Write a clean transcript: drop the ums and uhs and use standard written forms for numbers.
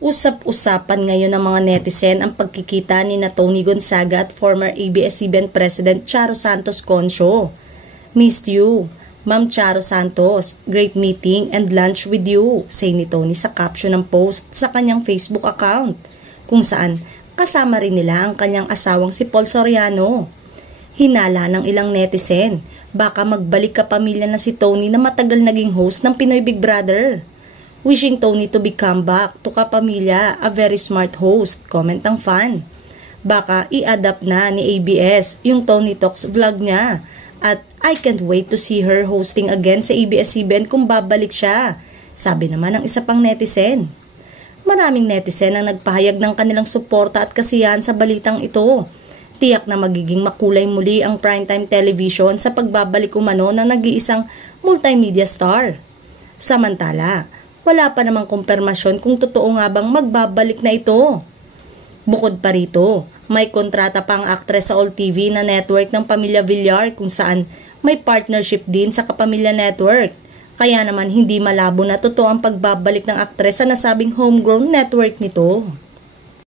Usap-usapan ngayon ng mga netizen ang pagkikita ni na Tony Gonzaga at former ABS-CBN President Charo Santos Concho. "Missed you, Ma'am Charo Santos. Great meeting and lunch with you," say ni Tony sa caption ng post sa kanyang Facebook account, kung saan kasama rin nila ang kanyang asawang si Paul Soriano. Hinala ng ilang netizen, baka magbalik ka pamilya na si Tony na matagal naging host ng Pinoy Big Brother. "Wishing Tony to become back to kapamilya, a very smart host," comment ang fan. Baka i-adapt na ni ABS yung Tony Talks vlog niya at "I can't wait to see her hosting again sa ABS-CBN kung babalik siya," sabi naman ng isa pang netizen. Maraming netizen ang nagpahayag ng kanilang suporta at kasiyahan sa balitang ito. Tiyak na magiging makulay muli ang primetime television sa pagbabalik umano ng nag-iisang multimedia star. Samantala, wala pa namang kumpirmasyon kung totoo nga bang magbabalik na ito. Bukod pa rito, may kontrata pa ang aktres sa All TV na network ng Pamilya Villar kung saan may partnership din sa Kapamilya Network. Kaya naman hindi malabo na totoo ang pagbabalik ng aktres sa nasabing homegrown network nito.